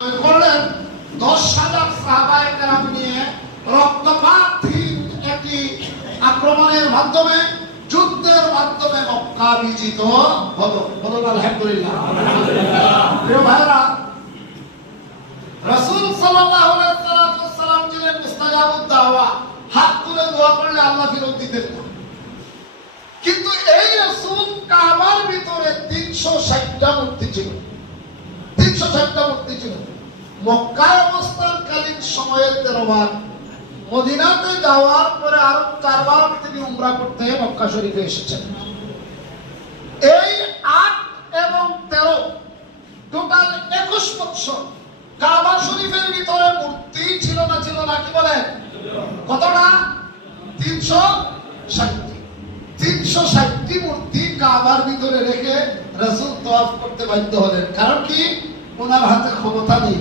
করলেন 10,000 সাহাবায়ে কেরাম নিয়ে রক্তপাতহীন একটি আক্রমণের মাধ্যমে, যুদ্ধের মাধ্যমে মক্কা বিজিত হলো। বলুন আলহামদুলিল্লাহ। প্রিয় ভাইরা, রাসূল সাল্লাল্লাহু আলাইহি ওয়াসাল্লাম ছিলেন মুস্তাজাবুদ দাওয়া। হাত তুলে দোয়া করলে আল্লাহ ফিরত দিতেন না। কিন্তু এই রাসূল কাবার ভিতরে 360টা মূর্তি ছিল, 360টা মূর্তি ছিল। মক্কায় অবস্থানকালীন সময়ে 13 বার, মদিনাতে যাওয়ার পরে আরো 4 বার তিনি উমরা করতে মক্কা শরীফে এসেছেন। এই 8 এবং 13 টোটাল 21 বছর কাবা শরীফের ভিতরে মূর্তি ছিল না কি বলেন? কতটা? 360টি। 360টি মূর্তি কাবার ভিতরে রেখে রাসূল তওয়াফ করতে বাধ্য হলেন। কারণ কি? ওনার হাতে ক্ষমতা নেই।